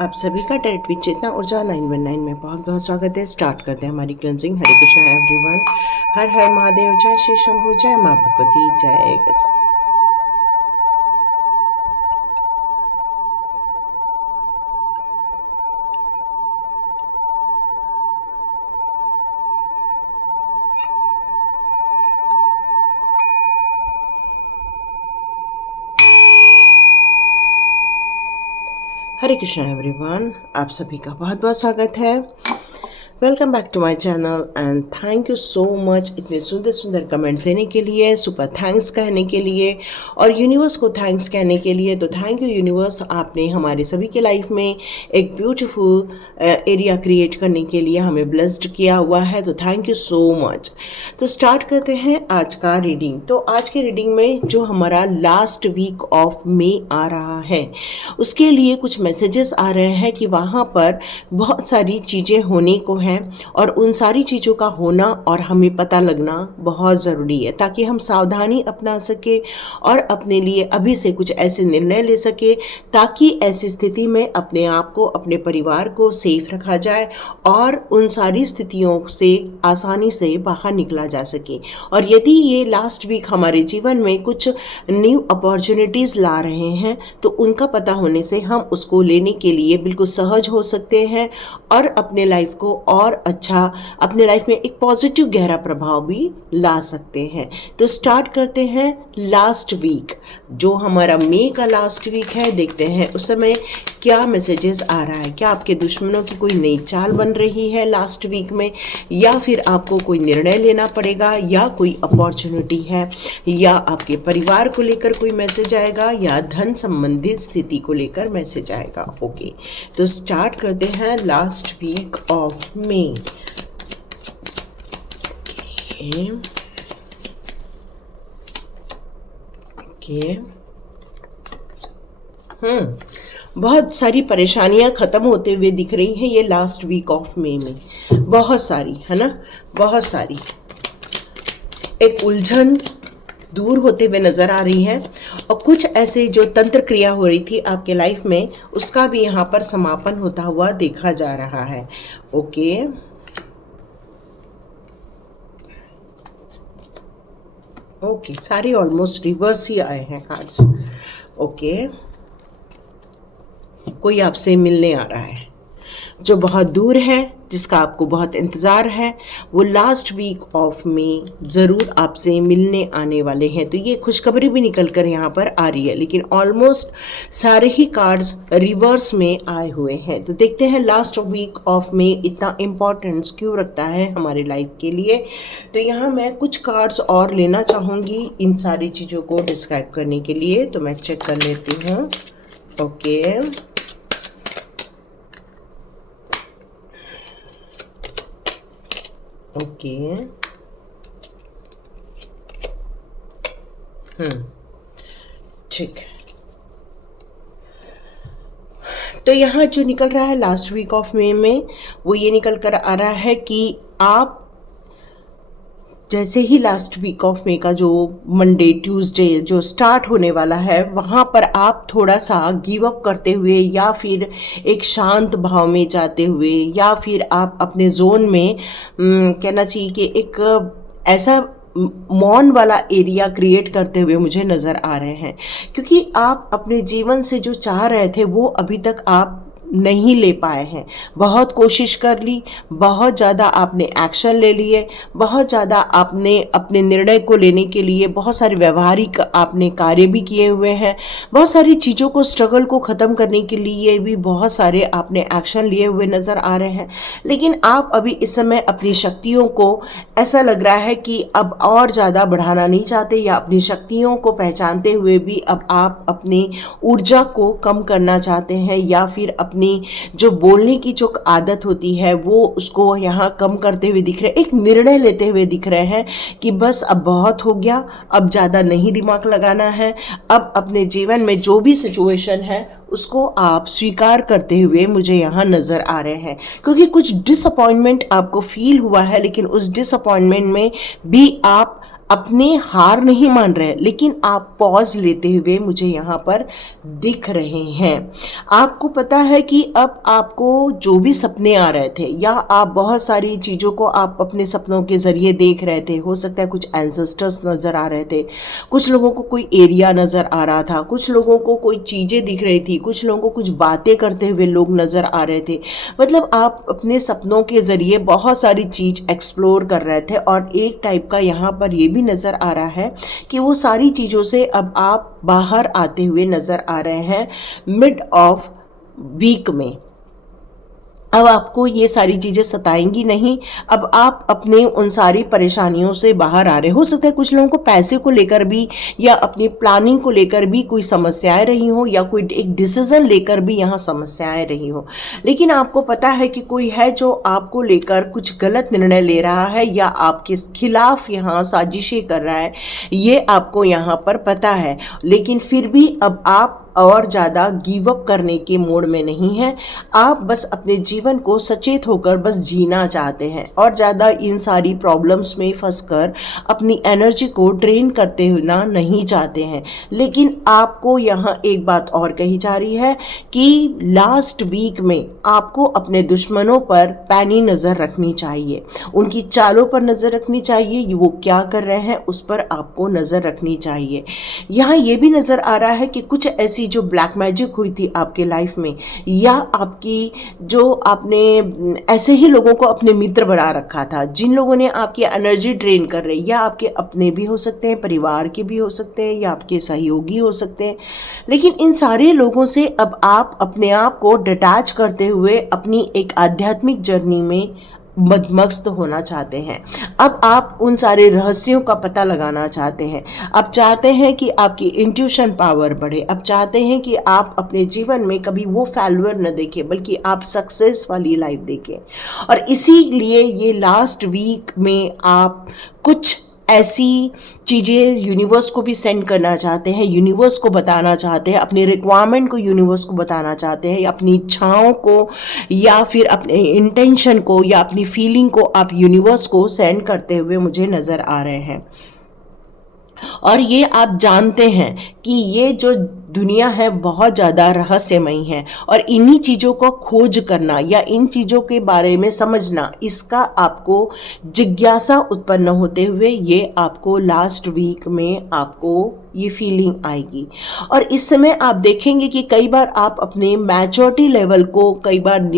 आप सभी का डायरेक्ट विद चेतना ऊर्जा 919 में बहुत बहुत स्वागत है। स्टार्ट करते हैं हमारी क्लेंजिंग। हरे कृष्णा एवरीवन। हर हर महादेव। जय श्री शंभू। जय माँ भगवती। जय गजा। हरे कृष्णा एवरीवन। आप सभी का बहुत बहुत स्वागत है। Welcome back to my channel and thank you so much इतने सुंदर सुंदर कमेंट्स देने के लिए, सुपर थैंक्स कहने के लिए और यूनिवर्स को थैंक्स कहने के लिए। तो थैंक यू यूनिवर्स, आपने हमारे सभी के लाइफ में एक ब्यूटीफुल एरिया क्रिएट करने के लिए हमें ब्लेस्ड किया हुआ है। तो थैंक यू सो मच। तो स्टार्ट करते हैं आज का रीडिंग। तो आज के रीडिंग में जो हमारा लास्ट वीक ऑफ मई आ रहा है उसके लिए कुछ मैसेजेस आ रहे हैं कि वहाँ पर बहुत सारी चीज़ें होने को हैं और उन सारी चीज़ों का होना और हमें पता लगना बहुत ज़रूरी है ताकि हम सावधानी अपना सके और अपने लिए अभी से कुछ ऐसे निर्णय ले सके ताकि ऐसी स्थिति में अपने आप को, अपने परिवार को सेफ रखा जाए और उन सारी स्थितियों से आसानी से बाहर निकला जा सके। और यदि ये लास्ट वीक हमारे जीवन में कुछ न्यू अपॉर्चुनिटीज़ ला रहे हैं तो उनका पता होने से हम उसको लेने के लिए बिल्कुल सहज हो सकते हैं और अपने लाइफ को और अच्छा, अपने लाइफ में एक पॉजिटिव गहरा प्रभाव भी ला सकते हैं। तो स्टार्ट करते हैं लास्ट वीक, जो हमारा मई का लास्ट वीक है। देखते हैं उस समय क्या मैसेजेस आ रहा है। क्या आपके दुश्मनों की कोई नई चाल बन रही है लास्ट वीक में, या फिर आपको कोई निर्णय लेना पड़ेगा, या कोई अपॉर्चुनिटी है, या आपके परिवार को लेकर कोई मैसेज आएगा, या धन संबंधित स्थिति को लेकर मैसेज आएगा। ओके, तो स्टार्ट करते हैं last week of May. Okay, बहुत सारी परेशानियां खत्म होते हुए दिख रही हैं ये लास्ट वीक ऑफ मई में। बहुत सारी, है ना, बहुत सारी। एक उलझन दूर होते हुए नजर आ रही है और कुछ ऐसे जो तंत्र क्रिया हो रही थी आपके लाइफ में उसका भी यहाँ पर समापन होता हुआ देखा जा रहा है। ओके, ओके, सारे ऑलमोस्ट रिवर्स ही आए हैं कार्ड्स। ओके, कोई आपसे मिलने आ रहा है जो बहुत दूर है, जिसका आपको बहुत इंतज़ार है, वो लास्ट वीक ऑफ में ज़रूर आपसे मिलने आने वाले हैं। तो ये खुशखबरी भी निकल कर यहाँ पर आ रही है, लेकिन ऑलमोस्ट सारे ही कार्ड्स रिवर्स में आए हुए हैं। तो देखते हैं लास्ट वीक ऑफ में इतना इम्पोर्टेंस क्यों रखता है हमारे लाइफ के लिए। तो यहाँ मैं कुछ कार्ड्स और लेना चाहूँगी इन सारी चीज़ों को डिस्क्राइब करने के लिए। तो मैं चेक कर लेती हूँ। ओके, ओके, ठीक है। तो यहाँ जो निकल रहा है लास्ट वीक ऑफ मई में वो ये निकल कर आ रहा है कि आप जैसे ही लास्ट वीक ऑफ मई का जो मंडे ट्यूसडे जो स्टार्ट होने वाला है वहाँ पर आप थोड़ा सा गिव अप करते हुए या फिर एक शांत भाव में जाते हुए या फिर आप अपने जोन में कहना चाहिए कि एक ऐसा मौन वाला एरिया क्रिएट करते हुए मुझे नज़र आ रहे हैं, क्योंकि आप अपने जीवन से जो चाह रहे थे वो अभी तक आप नहीं ले पाए हैं। बहुत कोशिश कर ली, बहुत ज़्यादा आपने एक्शन ले लिए, बहुत ज़्यादा आपने अपने निर्णय को लेने के लिए बहुत सारे व्यवहारिक आपने कार्य भी किए हुए हैं, बहुत सारी चीज़ों को, स्ट्रगल को ख़त्म करने के लिए भी बहुत सारे आपने एक्शन लिए हुए नज़र आ रहे हैं। लेकिन आप अभी इस समय अपनी शक्तियों को ऐसा लग रहा है कि अब और ज़्यादा बढ़ाना नहीं चाहते, या अपनी शक्तियों को पहचानते हुए भी अब आप अपनी ऊर्जा को कम करना चाहते हैं, या फिर अपनी जो बोलने की जो आदत होती है वो उसको यहाँ कम करते हुए दिख रहे हैं। एक निर्णय लेते हुए दिख रहे हैं कि बस अब बहुत हो गया, अब ज़्यादा नहीं दिमाग लगाना है, अब अपने जीवन में जो भी सिचुएशन है उसको आप स्वीकार करते हुए मुझे यहाँ नज़र आ रहे हैं। क्योंकि कुछ डिसअपॉइंटमेंट आपको फील हुआ है, लेकिन उस डिसअपॉइंटमेंट में भी आप अपने हार नहीं मान रहे, लेकिन आप पॉज लेते हुए मुझे यहाँ पर दिख रहे हैं। आपको पता है कि अब आपको जो भी सपने आ रहे थे, या आप बहुत सारी चीज़ों को आप अपने सपनों के ज़रिए देख रहे थे, हो सकता है कुछ एंसेस्टर्स नज़र आ रहे थे, कुछ लोगों को कोई एरिया नज़र आ रहा था, कुछ लोगों को कोई चीज़ें दिख रही थी, कुछ लोगों को कुछ बातें करते हुए लोग नज़र आ रहे थे। मतलब आप अपने सपनों के ज़रिए बहुत सारी चीज़ एक्सप्लोर कर रहे थे, और एक टाइप का यहाँ पर ये भी नज़र आ रहा है कि वो सारी चीज़ों से अब आप बाहर आते हुए नज़र आ रहे हैं मिड ऑफ वीक में। अब आपको ये सारी चीज़ें सताएंगी नहीं। अब आप अपने उन सारी परेशानियों से बाहर आ रहे हो सकता है कुछ लोगों को पैसे को लेकर भी या अपनी प्लानिंग को लेकर भी कोई समस्याएं रही हो, या कोई एक डिसीजन लेकर भी यहाँ समस्याएं रही हो, लेकिन आपको पता है कि कोई है जो आपको लेकर कुछ गलत निर्णय ले रहा है या आपके खिलाफ यहाँ साजिशें कर रहा है, ये आपको यहाँ पर पता है। लेकिन फिर भी अब आप और ज़्यादा गिव अप करने के मोड में नहीं हैं। आप बस अपने जीवन को सचेत होकर बस जीना चाहते हैं, और ज़्यादा इन सारी प्रॉब्लम्स में फंसकर अपनी एनर्जी को ड्रेन करते हुए नहीं चाहते हैं। लेकिन आपको यहाँ एक बात और कही जा रही है कि लास्ट वीक में आपको अपने दुश्मनों पर पैनी नज़र रखनी चाहिए, उनकी चालों पर नज़र रखनी चाहिए, वो क्या कर रहे हैं उस पर आपको नज़र रखनी चाहिए। यहाँ ये भी नज़र आ रहा है कि कुछ ऐसी जो ब्लैक मैजिक हुई थी आपके लाइफ में, या आपकी जो आपने ऐसे ही लोगों को अपने मित्र बना रखा था, जिन लोगों ने आपकी एनर्जी ड्रेन कर रही, या आपके अपने भी हो सकते हैं, परिवार के भी हो सकते हैं, या आपके सहयोगी हो सकते हैं, लेकिन इन सारे लोगों से अब आप अपने आप को डिटैच करते हुए अपनी एक आध्यात्मिक जर्नी में मदमस्त होना चाहते हैं। अब आप उन सारे रहस्यों का पता लगाना चाहते हैं। अब चाहते हैं कि आपकी इंट्यूशन पावर बढ़े। अब चाहते हैं कि आप अपने जीवन में कभी वो फेल्यूर न देखें, बल्कि आप सक्सेस वाली लाइफ देखें। और इसीलिए ये लास्ट वीक में आप कुछ ऐसी चीज़ें यूनिवर्स को भी सेंड करना चाहते हैं, यूनिवर्स को बताना चाहते हैं, अपनी रिक्वायरमेंट को यूनिवर्स को बताना चाहते हैं, या अपनी इच्छाओं को, या फिर अपने इंटेंशन को, या अपनी फीलिंग को आप यूनिवर्स को सेंड करते हुए मुझे नज़र आ रहे हैं। और ये आप जानते हैं कि ये जो दुनिया है बहुत ज़्यादा रहस्यमयी है, और इन्हीं चीज़ों को खोज करना या इन चीज़ों के बारे में समझना, इसका आपको जिज्ञासा उत्पन्न होते हुए ये आपको लास्ट वीक में आपको ये फीलिंग आएगी। और इस समय आप देखेंगे कि कई बार आप अपने मैच्योरिटी लेवल को कई बार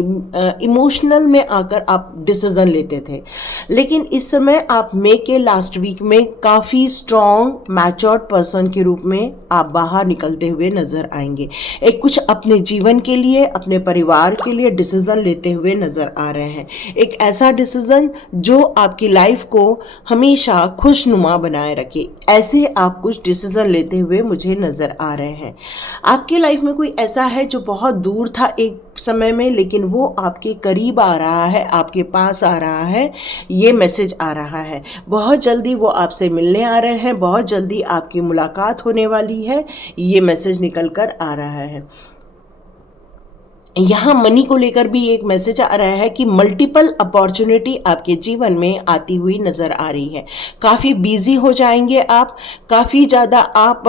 इमोशनल में आकर आप डिसीजन लेते थे, लेकिन इस समय आप मे के लास्ट वीक में काफ़ी स्ट्रॉन्ग मैच्योर्ड पर्सन के रूप में आप बाहर निकलते हुए नज़र आएंगे। एक कुछ अपने जीवन के लिए, अपने परिवार के लिए डिसीजन लेते हुए नज़र आ रहे हैं। एक ऐसा डिसीजन जो आपकी लाइफ को हमेशा खुशनुमा बनाए रखे, ऐसे आप कुछ डिसीजन लेते हुए मुझे नज़र आ रहे हैं। आपकी लाइफ में कोई ऐसा है जो बहुत दूर था एक समय में, लेकिन वो आपके करीब आ रहा है, आपके पास आ रहा है, ये मैसेज आ रहा है। बहुत जल्दी वो आपसे मिलने आ रहे हैं, बहुत जल्दी आपकी मुलाकात होने वाली है, ये मैसेज निकल कर आ रहा है। यहाँ मनी को लेकर भी एक मैसेज आ रहा है कि मल्टीपल अपॉर्चुनिटी आपके जीवन में आती हुई नज़र आ रही है। काफ़ी बिजी हो जाएंगे आप, काफ़ी ज़्यादा आप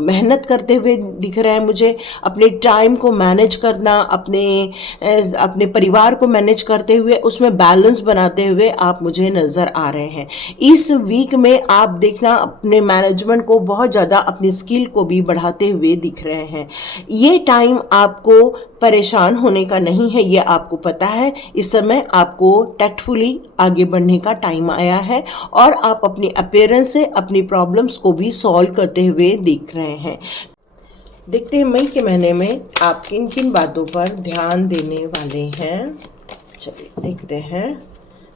मेहनत करते हुए दिख रहे हैं मुझे। अपने टाइम को मैनेज करना, अपने परिवार को मैनेज करते हुए, उसमें बैलेंस बनाते हुए आप मुझे नज़र आ रहे हैं। इस वीक में आप देखना अपने मैनेजमेंट को बहुत ज़्यादा, अपनी स्किल को भी बढ़ाते हुए दिख रहे हैं। ये टाइम आपको परेशान होने का नहीं है, ये आपको पता है। इस समय आपको टैक्टफुली आगे बढ़ने का टाइम आया है, और आप अपनी अपीयरेंस से अपनी प्रॉब्लम्स को भी सॉल्व करते हुए दिख रहे हैं। देखते हैं मई के महीने में आप किन किन बातों पर ध्यान देने वाले हैं। चलिए देखते हैं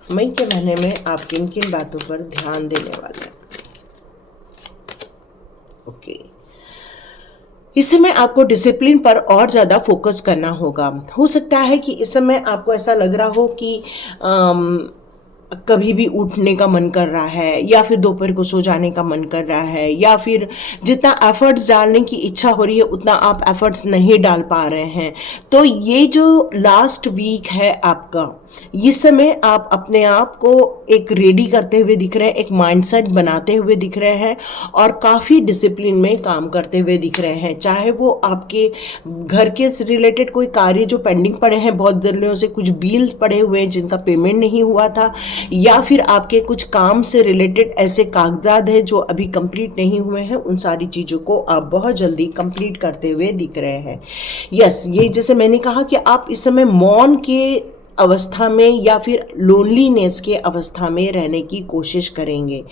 मई के महीने में आप किन किन बातों पर ध्यान देने वाले हैं। ओके, इस समय आपको डिसिप्लिन पर और ज़्यादा फोकस करना होगा। हो सकता है कि इस समय आपको ऐसा लग रहा हो कि कभी भी उठने का मन कर रहा है, या फिर दोपहर को सो जाने का मन कर रहा है, या फिर जितना एफर्ट्स डालने की इच्छा हो रही है उतना आप एफर्ट्स नहीं डाल पा रहे हैं। तो ये जो लास्ट वीक है आपका, इस समय आप अपने आप को एक रेडी करते हुए दिख रहे हैं, एक माइंडसेट बनाते हुए दिख रहे हैं, और काफ़ी डिसिप्लिन में काम करते हुए दिख रहे हैं। चाहे वो आपके घर के रिलेटेड कोई कार्य जो पेंडिंग पड़े हैं बहुत दिनों से, कुछ बिल्स पड़े हुए हैं जिनका पेमेंट नहीं हुआ था, या फिर आपके कुछ काम से रिलेटेड ऐसे कागजात हैं जो अभी कंप्लीट नहीं हुए हैं, उन सारी चीज़ों को आप बहुत जल्दी कंप्लीट करते हुए दिख रहे हैं। यस, ये जैसे मैंने कहा कि आप इस समय मौन के अवस्था में या फिर लोनलीनेस के अवस्था में रहने की कोशिश करेंगे।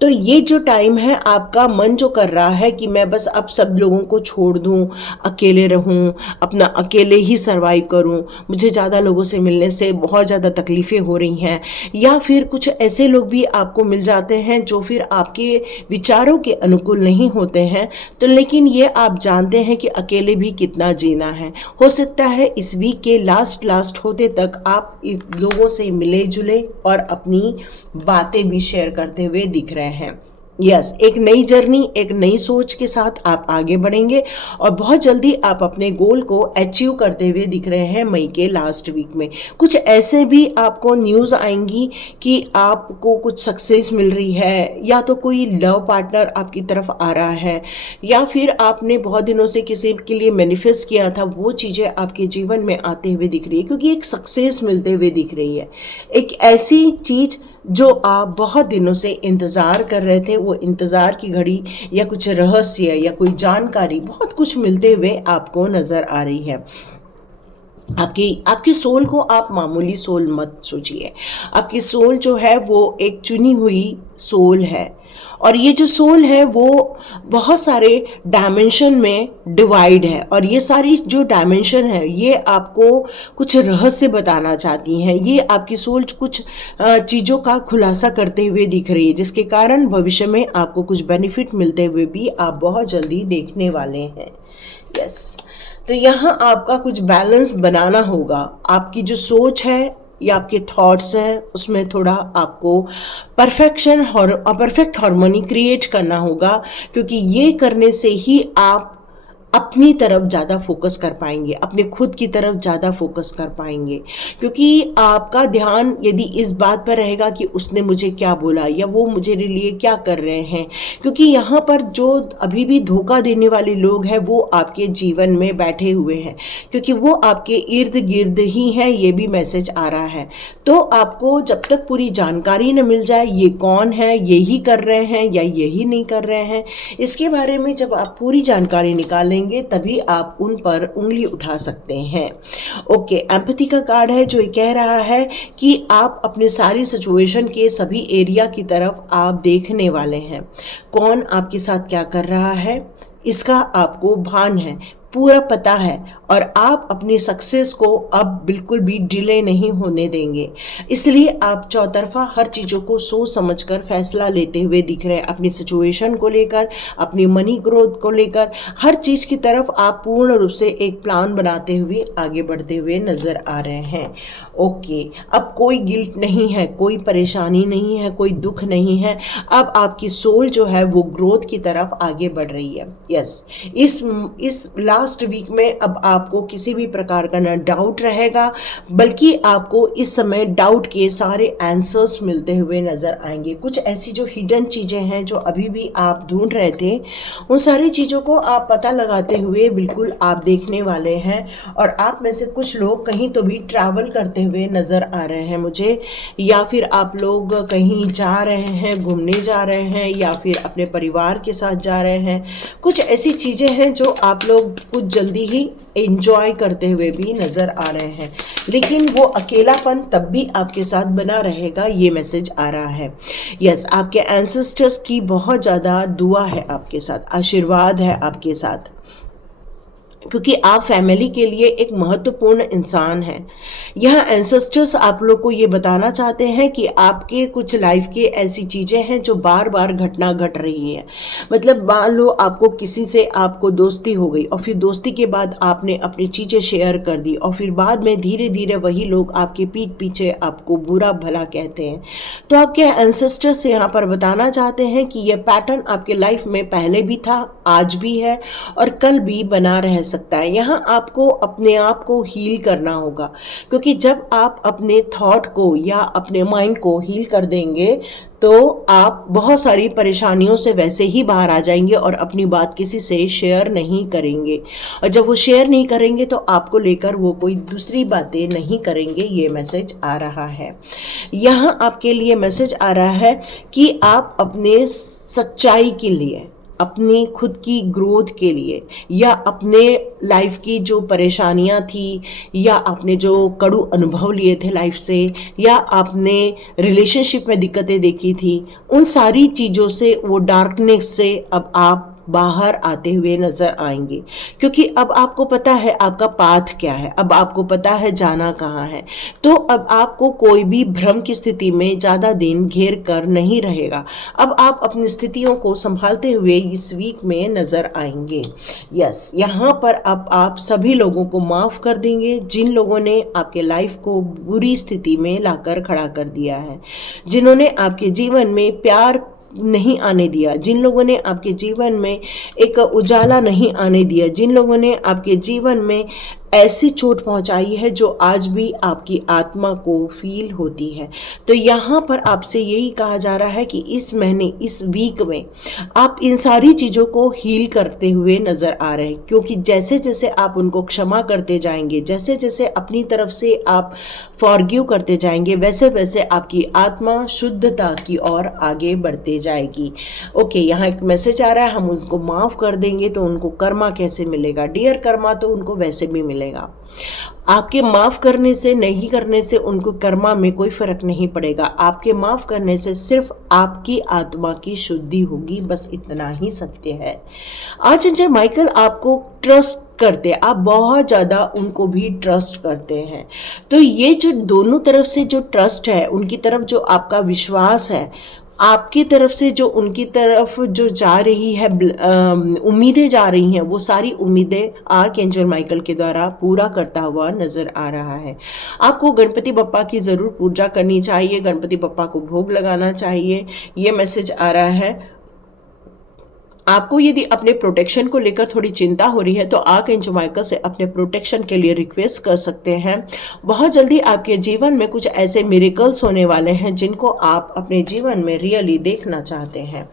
तो ये जो टाइम है, आपका मन जो कर रहा है कि मैं बस अब सब लोगों को छोड़ दूं, अकेले रहूं, अपना अकेले ही सरवाइव करूं, मुझे ज़्यादा लोगों से मिलने से बहुत ज़्यादा तकलीफ़ें हो रही हैं, या फिर कुछ ऐसे लोग भी आपको मिल जाते हैं जो फिर आपके विचारों के अनुकूल नहीं होते हैं। तो लेकिन ये आप जानते हैं कि अकेले भी कितना जीना है। हो सकता है इस वीक के लास्ट होते तक आप इस लोगों से मिले जुले और अपनी बातें भी शेयर करते हुए दिख रहे हैं। यस, एक नई जर्नी, एक नई सोच के साथ आप आगे बढ़ेंगे और बहुत जल्दी आप अपने गोल को अचीव करते हुए दिख रहे हैं। मई के लास्ट वीक में कुछ ऐसे भी आपको न्यूज़ आएंगी कि आपको कुछ सक्सेस मिल रही है, या तो कोई लव पार्टनर आपकी तरफ आ रहा है, या फिर आपने बहुत दिनों से किसी के लिए मैनिफेस्ट किया था, वो चीज़ें आपके जीवन में आते हुए दिख रही है, क्योंकि एक सक्सेस मिलते हुए दिख रही है। एक ऐसी चीज़ जो आप बहुत दिनों से इंतज़ार कर रहे थे, वो इंतज़ार की घड़ी या कुछ रहस्य या कोई जानकारी बहुत कुछ मिलते हुए आपको नज़र आ रही है। आपकी सोल को आप मामूली सोल मत सोचिए। आपकी सोल जो है वो एक चुनी हुई सोल है, और ये जो सोल है वो बहुत सारे डायमेंशन में डिवाइड है, और ये सारी जो डायमेंशन है ये आपको कुछ रहस्य बताना चाहती हैं। ये आपकी सोल कुछ चीज़ों का खुलासा करते हुए दिख रही है, जिसके कारण भविष्य में आपको कुछ बेनिफिट मिलते हुए भी आप बहुत जल्दी देखने वाले हैं। यस, तो यहाँ आपका कुछ बैलेंस बनाना होगा। आपकी जो सोच है या आपके थॉट्स हैं उसमें थोड़ा आपको परफेक्ट हार्मोनी क्रिएट करना होगा, क्योंकि ये करने से ही आप अपनी तरफ ज़्यादा फोकस कर पाएंगे, अपने खुद की तरफ ज़्यादा फोकस कर पाएंगे। क्योंकि आपका ध्यान यदि इस बात पर रहेगा कि उसने मुझे क्या बोला या वो मुझे लिए क्या कर रहे हैं, क्योंकि यहाँ पर जो अभी भी धोखा देने वाले लोग हैं वो आपके जीवन में बैठे हुए हैं, क्योंकि वो आपके इर्द गिर्द ही हैं, ये भी मैसेज आ रहा है। तो आपको जब तक पूरी जानकारी न मिल जाए ये कौन है, यही कर रहे हैं या यही नहीं कर रहे हैं, इसके बारे में जब आप पूरी जानकारी निकालेंगे तभी आप उन पर उंगली उठा सकते हैं। ओके, एम्पैथी का कार्ड है जो ये कह रहा है कि आप अपनी सारी सिचुएशन के सभी एरिया की तरफ आप देखने वाले हैं। कौन आपके साथ क्या कर रहा है इसका आपको भान है, पूरा पता है, और आप अपनी सक्सेस को अब बिल्कुल भी डिले नहीं होने देंगे। इसलिए आप चौतरफा हर चीज़ों को सोच समझकर फैसला लेते हुए दिख रहे हैं। अपनी सिचुएशन को लेकर, अपनी मनी ग्रोथ को लेकर, हर चीज़ की तरफ आप पूर्ण रूप से एक प्लान बनाते हुए आगे बढ़ते हुए नज़र आ रहे हैं। ओके, अब कोई गिल्ट नहीं है, कोई परेशानी नहीं है, कोई दुख नहीं है। अब आपकी सोल जो है वो ग्रोथ की तरफ आगे बढ़ रही है। यस, इस लास्ट वीक में अब आपको किसी भी प्रकार का ना डाउट रहेगा, बल्कि आपको इस समय डाउट के सारे आंसर्स मिलते हुए नज़र आएंगे। कुछ ऐसी जो हिडन चीज़ें हैं जो अभी भी आप ढूंढ रहे थे, उन सारी चीज़ों को आप पता लगाते हुए बिल्कुल आप देखने वाले हैं। और आप में से कुछ लोग कहीं तो भी ट्रैवल करते हुए नज़र आ रहे हैं मुझे, या फिर आप लोग कहीं जा रहे हैं, घूमने जा रहे हैं, या फिर अपने परिवार के साथ जा रहे हैं। कुछ ऐसी चीज़ें हैं जो आप लोग कुछ जल्दी ही एंजॉय करते हुए भी नज़र आ रहे हैं, लेकिन वो अकेलापन तब भी आपके साथ बना रहेगा, ये मैसेज आ रहा है। यस, आपके एंसेस्टर्स की बहुत ज़्यादा दुआ है आपके साथ, आशीर्वाद है आपके साथ। क्योंकि आप फैमिली के लिए एक महत्वपूर्ण इंसान हैं। यह एंसेस्टर्स आप लोग को ये बताना चाहते हैं कि आपके कुछ लाइफ की ऐसी चीज़ें हैं जो बार बार घटना घट रही है। मतलब मान लो आपको किसी से आपको दोस्ती हो गई और फिर दोस्ती के बाद आपने अपनी चीज़ें शेयर कर दी और फिर बाद में धीरे धीरे वही लोग आपके पीठ पीछे आपको बुरा भला कहते हैं। तो आपके एंसेस्टर्स यहाँ पर बताना चाहते हैं कि यह पैटर्न आपके लाइफ में पहले भी था, आज भी है और कल भी बना रह सकता है। यहाँ आपको अपने आप को हील करना होगा, क्योंकि जब आप अपने थॉट को या अपने माइंड को हील कर देंगे तो आप बहुत सारी परेशानियों से वैसे ही बाहर आ जाएंगे और अपनी बात किसी से शेयर नहीं करेंगे। और जब वो शेयर नहीं करेंगे तो आपको लेकर वो कोई दूसरी बातें नहीं करेंगे। ये मैसेज आ रहा है। यहाँ आपके लिए मैसेज आ रहा है कि आप अपने सच्चाई के लिए, अपनी खुद की ग्रोथ के लिए, या अपने लाइफ की जो परेशानियां थी, या आपने जो कड़ू अनुभव लिए थे लाइफ से, या आपने रिलेशनशिप में दिक्कतें देखी थी, उन सारी चीज़ों से, वो डार्कनेस से अब आप बाहर आते हुए नजर आएंगे। क्योंकि अब आपको पता है आपका पाथ क्या है, अब आपको पता है जाना कहाँ है। तो अब आपको कोई भी भ्रम की स्थिति में ज़्यादा दिन घेर कर नहीं रहेगा। अब आप अपनी स्थितियों को संभालते हुए इस वीक में नजर आएंगे। यस, यहाँ पर अब आप सभी लोगों को माफ़ कर देंगे जिन लोगों ने आपके लाइफ को बुरी स्थिति में लाकर खड़ा कर दिया है, जिन्होंने आपके जीवन में प्यार नहीं आने दिया, जिन लोगों ने आपके जीवन में एक उजाला नहीं आने दिया, जिन लोगों ने आपके जीवन में ऐसी चोट पहुंचाई है जो आज भी आपकी आत्मा को फील होती है। तो यहाँ पर आपसे यही कहा जा रहा है कि इस महीने, इस वीक में आप इन सारी चीज़ों को हील करते हुए नज़र आ रहे हैं। क्योंकि जैसे जैसे आप उनको क्षमा करते जाएंगे, जैसे जैसे अपनी तरफ से आप फॉरगिव करते जाएंगे, वैसे वैसे आपकी आत्मा शुद्धता की ओर आगे बढ़ते जाएगी। ओके, यहाँ एक मैसेज आ रहा है, हम उनको माफ़ कर देंगे तो उनको कर्मा कैसे मिलेगा? डियर कर्मा तो उनको वैसे भी मिलेगा। आपके माफ करने से, नहीं करने से उनको कर्मा में कोई फर्क नहीं पड़ेगा। आपके माफ करने से सिर्फ आपकी आत्मा की शुद्धि होगी, बस इतना ही सत्य है। आचार्य माइकल आपको ट्रस्ट करते हैं, आप बहुत ज़्यादा उनको भी ट्रस्ट करते हैं। तो ये जो दोनों तरफ से जो ट्रस्ट है, उनकी तरफ जो आपका विश्वास है, आपकी तरफ से जो उनकी तरफ जो जा रही है उम्मीदें जा रही हैं, वो सारी उम्मीदें आर्कएंजल माइकल के द्वारा पूरा करता हुआ नजर आ रहा है। आपको गणपति बप्पा की ज़रूर पूजा करनी चाहिए, गणपति बप्पा को भोग लगाना चाहिए। ये मैसेज आ रहा है। आपको यदि अपने प्रोटेक्शन को लेकर थोड़ी चिंता हो रही है तो आर्कएंजल माइकल से अपने प्रोटेक्शन के लिए रिक्वेस्ट कर सकते हैं। बहुत जल्दी आपके जीवन में कुछ ऐसे मिरेकल्स होने वाले हैं जिनको आप अपने जीवन में रियली देखना चाहते हैं।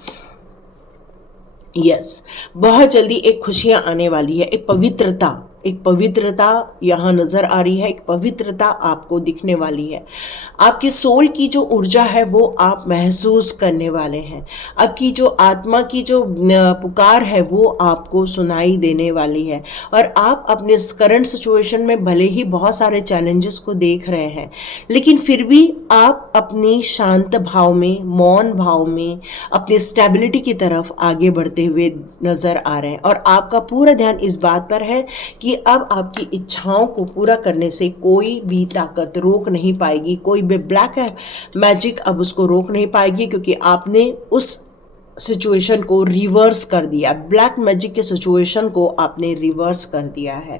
यस, बहुत जल्दी एक खुशियां आने वाली है, एक पवित्रता यहाँ नजर आ रही है, एक पवित्रता आपको दिखने वाली है। आपकी सोल की जो ऊर्जा है वो आप महसूस करने वाले हैं। आपकी जो आत्मा की जो पुकार है वो आपको सुनाई देने वाली है। और आप अपने करंट सिचुएशन में भले ही बहुत सारे चैलेंजेस को देख रहे हैं, लेकिन फिर भी आप अपनी शांत भाव में, मौन भाव में, अपनी स्टेबिलिटी की तरफ आगे बढ़ते हुए नजर आ रहे हैं। और आपका पूरा ध्यान इस बात पर है कि अब आपकी इच्छाओं को पूरा करने से कोई भी ताकत रोक नहीं पाएगी, कोई भी ब्लैक मैजिक अब उसको रोक नहीं पाएगी, क्योंकि आपने उस सिचुएशन को रिवर्स कर दिया। ब्लैक मैजिक के सिचुएशन को आपने रिवर्स कर दिया है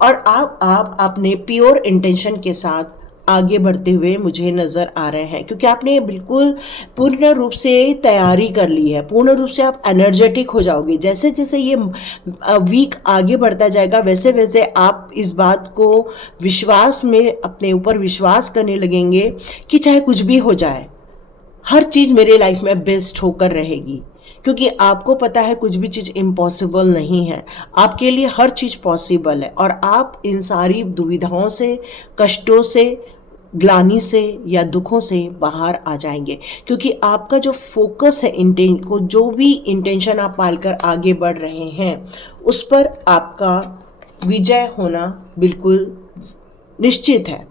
और आप अपने प्योर इंटेंशन के साथ आगे बढ़ते हुए मुझे नज़र आ रहे हैं, क्योंकि आपने बिल्कुल पूर्ण रूप से तैयारी कर ली है। पूर्ण रूप से आप एनर्जेटिक हो जाओगे। जैसे जैसे ये वीक आगे बढ़ता जाएगा वैसे वैसे आप इस बात को विश्वास में, अपने ऊपर विश्वास करने लगेंगे कि चाहे कुछ भी हो जाए, हर चीज़ मेरे लाइफ में बेस्ट होकर रहेगी। क्योंकि आपको पता है कुछ भी चीज़ इम्पॉसिबल नहीं है, आपके लिए हर चीज़ पॉसिबल है। और आप इन सारी दुविधाओं से, कष्टों से, ग्लानि से या दुखों से बाहर आ जाएंगे, क्योंकि आपका जो फोकस है, जो भी इंटेंशन आप पालकर आगे बढ़ रहे हैं, उस पर आपका विजय होना बिल्कुल निश्चित है।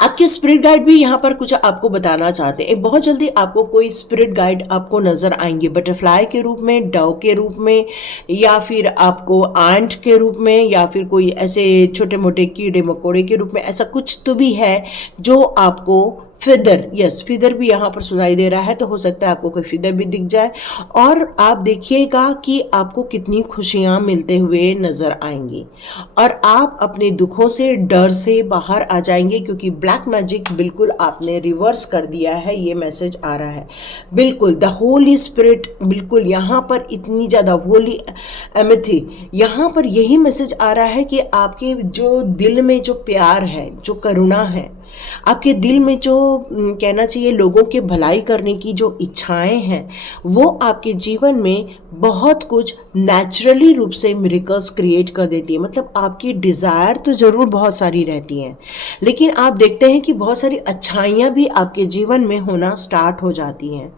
आपके स्पिरिट गाइड भी यहाँ पर कुछ आपको बताना चाहते हैं। बहुत जल्दी आपको कोई स्पिरिट गाइड आपको नजर आएंगे, बटरफ्लाई के रूप में, डव के रूप में, या फिर आपको आंट के रूप में, या फिर कोई ऐसे छोटे मोटे कीड़े मकोड़े के रूप में। ऐसा कुछ तो भी है जो आपको फिदर, यस फिदर भी यहाँ पर सुनाई दे रहा है, तो हो सकता है आपको कोई फिदर भी दिख जाए। और आप देखिएगा कि आपको कितनी खुशियाँ मिलते हुए नजर आएंगी और आप अपने दुखों से, डर से बाहर आ जाएंगे, क्योंकि ब्लैक मैजिक बिल्कुल आपने रिवर्स कर दिया है। ये मैसेज आ रहा है बिल्कुल द होली स्पिरिट, बिल्कुल यहाँ पर इतनी ज़्यादा होली एमिथी, यहाँ पर यही मैसेज आ रहा है कि आपके जो दिल में जो प्यार है, जो करुणा है, आपके दिल में जो कहना चाहिए लोगों के भलाई करने की जो इच्छाएं हैं, वो आपके जीवन में बहुत कुछ नेचुरली रूप से मिरेकल्स क्रिएट कर देती है। मतलब आपकी डिज़ायर तो ज़रूर बहुत सारी रहती हैं, लेकिन आप देखते हैं कि बहुत सारी अच्छाइयाँ भी आपके जीवन में होना स्टार्ट हो जाती हैं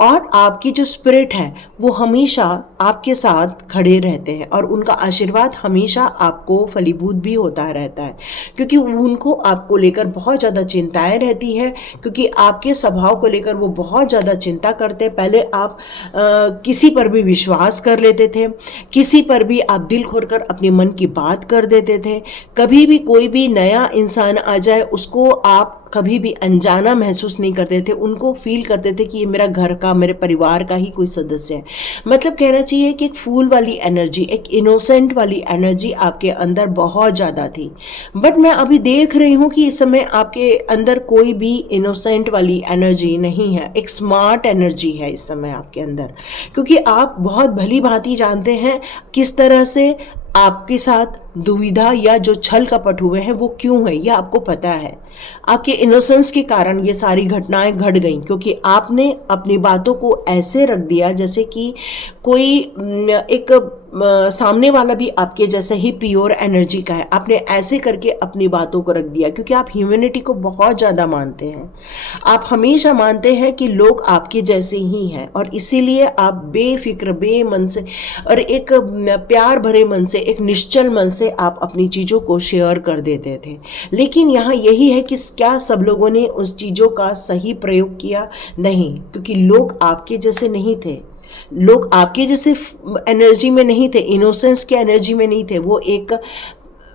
और आपकी जो स्पिरिट है वो हमेशा आपके साथ खड़े रहते हैं और उनका आशीर्वाद हमेशा आपको फलीभूत भी होता रहता है, क्योंकि उनको आपको लेकर बहुत ज़्यादा चिंताएं रहती है, क्योंकि आपके स्वभाव को लेकर वो बहुत ज़्यादा चिंता करते हैं। पहले आप किसी पर भी विश्वास कर लेते थे, किसी पर भी आप दिल खोलकर अपने मन की बात कर देते थे। कभी भी कोई भी नया इंसान आ जाए उसको आप कभी भी अनजाना महसूस नहीं करते थे, उनको फील करते थे कि ये मेरा घर का, मेरे परिवार का ही कोई सदस्य है। मतलब कहना चाहिए कि एक फूल वाली एनर्जी, एक इनोसेंट वाली एनर्जी आपके अंदर बहुत ज़्यादा थी। बट मैं अभी देख रही हूँ कि इस समय आपके अंदर कोई भी इनोसेंट वाली एनर्जी नहीं है, एक स्मार्ट एनर्जी है इस समय आपके अंदर, क्योंकि आप बहुत भली भांति जानते हैं किस तरह से आपके साथ दुविधा या जो छल कपट हुए हैं वो क्यों है, ये आपको पता है। आपके इनोसेंस के कारण ये सारी घटनाएं घट गई, क्योंकि आपने अपनी बातों को ऐसे रख दिया जैसे कि कोई एक सामने वाला भी आपके जैसे ही प्योर एनर्जी का है। आपने ऐसे करके अपनी बातों को रख दिया, क्योंकि आप ह्यूमैनिटी को बहुत ज़्यादा मानते हैं। आप हमेशा मानते हैं कि लोग आपके जैसे ही हैं और इसीलिए आप बेफिक्र, बेमन से और एक प्यार भरे मन से, एक निश्चल मन से आप अपनी चीज़ों को शेयर कर देते थे। लेकिन यहाँ यही है कि क्या सब लोगों ने उस चीज़ों का सही प्रयोग किया? नहीं, क्योंकि लोग आपके जैसे नहीं थे, लोग आपके जैसे एनर्जी में नहीं थे, इनोसेंस के एनर्जी में नहीं थे। वो एक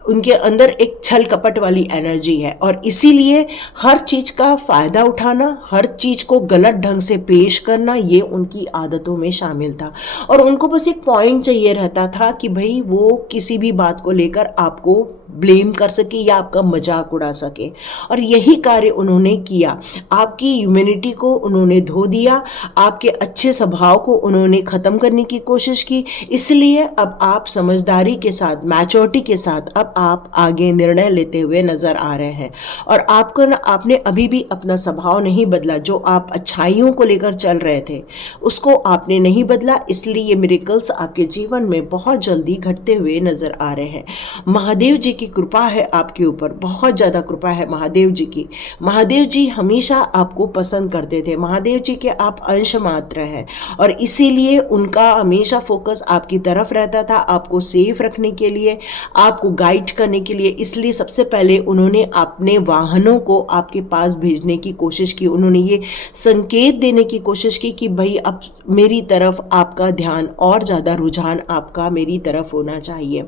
उनके अंदर एक छल कपट वाली एनर्जी है और इसीलिए हर चीज़ का फ़ायदा उठाना, हर चीज़ को गलत ढंग से पेश करना, ये उनकी आदतों में शामिल था। और उनको बस एक पॉइंट चाहिए रहता था कि भाई वो किसी भी बात को लेकर आपको ब्लेम कर सके या आपका मजाक उड़ा सके, और यही कार्य उन्होंने किया। आपकी ह्यूमैनिटी को उन्होंने धो दिया, आपके अच्छे स्वभाव को उन्होंने ख़त्म करने की कोशिश की। इसलिए अब आप समझदारी के साथ, मैच्योरिटी के साथ अब आप आगे निर्णय लेते हुए नजर आ रहे हैं और आपने अभी भी अपना स्वभाव नहीं बदला। जो आप अच्छाइयों को लेकर चल रहे थे उसको आपने नहीं बदला, इसलिए ये मिरेकल्स आपके जीवन में बहुत जल्दी घटते हुए नजर आ रहे हैं। महादेव जी की कृपा है आपके ऊपर, बहुत ज़्यादा कृपा है महादेव जी की। महादेव जी हमेशा आपको पसंद करते थे, महादेव जी के आप अंश मात्र हैं और इसीलिए उनका हमेशा फोकस आपकी तरफ रहता था, आपको सेफ रखने के लिए, आपको गाइड करने के लिए। इसलिए सबसे पहले उन्होंने अपने वाहनों को आपके पास भेजने की कोशिश की। उन्होंने ये संकेत देने की कोशिश की कि भाई अब मेरी तरफ आपका ध्यान और ज़्यादा, रुझान आपका मेरी तरफ होना चाहिए।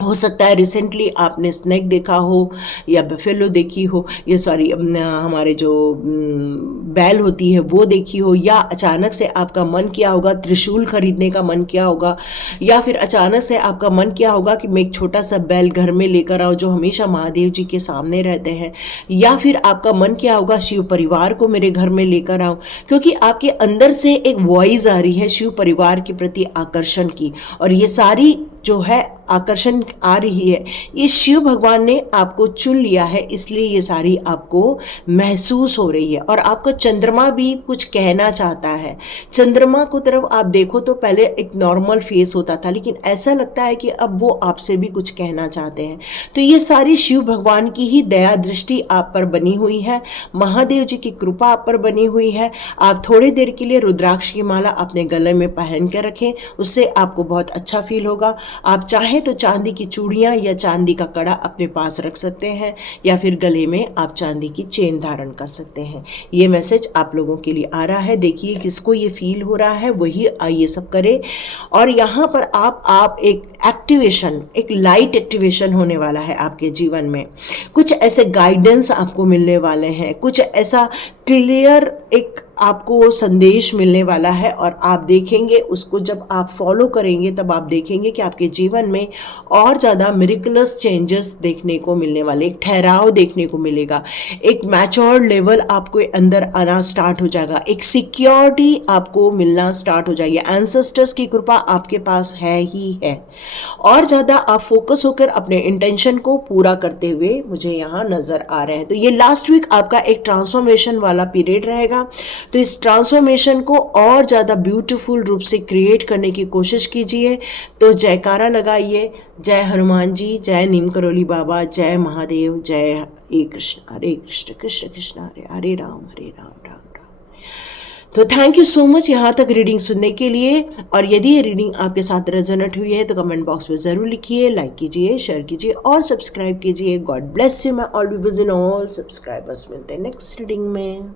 हो सकता है रिसेंटली आपने स्नेक देखा हो या बफेलो देखी हो, ये सॉरी हमारे जो बैल होती है वो देखी हो, या अचानक से आपका मन किया होगा त्रिशूल खरीदने का मन किया होगा, या फिर अचानक से आपका मन किया होगा कि मैं एक छोटा सा बैल घर में लेकर आऊँ जो हमेशा महादेव जी के सामने रहते हैं, या फिर आपका मन किया होगा शिव परिवार को मेरे घर में लेकर आऊँ, क्योंकि आपके अंदर से एक वॉइस आ रही है शिव परिवार के प्रति आकर्षण की। और ये सारी जो है आकर्षण आ रही है, ये शिव भगवान ने आपको चुन लिया है, इसलिए ये सारी आपको महसूस हो रही है। और आपका चंद्रमा भी कुछ कहना चाहता है। चंद्रमा को तरफ आप देखो तो पहले एक नॉर्मल फेस होता था, लेकिन ऐसा लगता है कि अब वो आपसे भी कुछ कहना चाहते हैं। तो ये सारी शिव भगवान की ही दया दृष्टि आप पर बनी हुई है, महादेव जी की कृपा आप पर बनी हुई है। आप थोड़ी देर के लिए रुद्राक्ष की माला अपने गले में पहन कर रखें, उससे आपको बहुत अच्छा फील होगा। आप चाहें तो चांदी की चूड़ियाँ या चांदी का कड़ा अपने पास रख सकते हैं, या फिर गले में आप चांदी की चेन धारण कर सकते हैं। ये मैसेज आप लोगों के लिए आ रहा है। देखिए किसको ये फील हो रहा है वही ये सब करे। और यहाँ पर आप एक एक्टिवेशन, एक लाइट एक्टिवेशन होने वाला है आपके जीवन में। कुछ ऐसे गाइडेंस आपको मिलने वाले हैं, कुछ ऐसा क्लियर एक आपको संदेश मिलने वाला है, और आप देखेंगे उसको जब आप फॉलो करेंगे तब आप देखेंगे कि आपके जीवन में और ज़्यादा मिरेकुलस चेंजेस देखने को मिलने वाले, एक ठहराव देखने को मिलेगा, एक मैच्योर लेवल आपको अंदर आना स्टार्ट हो जाएगा, एक सिक्योरिटी आपको मिलना स्टार्ट हो जाएगी। एंसेस्टर्स की कृपा आपके पास है ही है। और ज़्यादा आप फोकस होकर अपने इंटेंशन को पूरा करते हुए मुझे यहाँ नज़र आ रहे हैं। तो ये लास्ट वीक आपका एक ट्रांसफॉर्मेशन वाला पीरियड रहेगा। तो इस ट्रांसफॉर्मेशन को और ज़्यादा ब्यूटीफुल रूप से क्रिएट करने की कोशिश कीजिए। तो जयकारा लगाइए, जय हनुमान जी, जय नीम करोली बाबा, जय महादेव, जय कृष्ण, हरे कृष्ण कृष्ण कृष्ण हरे हरे, राम राम राम। तो थैंक यू सो मच यहाँ तक रीडिंग सुनने के लिए। और यदि ये रीडिंग आपके साथ रेजोनेट हुई है तो कमेंट बॉक्स में ज़रूर लिखिए, लाइक कीजिए, शेयर कीजिए और सब्सक्राइब कीजिए। God bless you my all viewers and all subscribers. मिलते हैं नेक्स्ट रीडिंग में।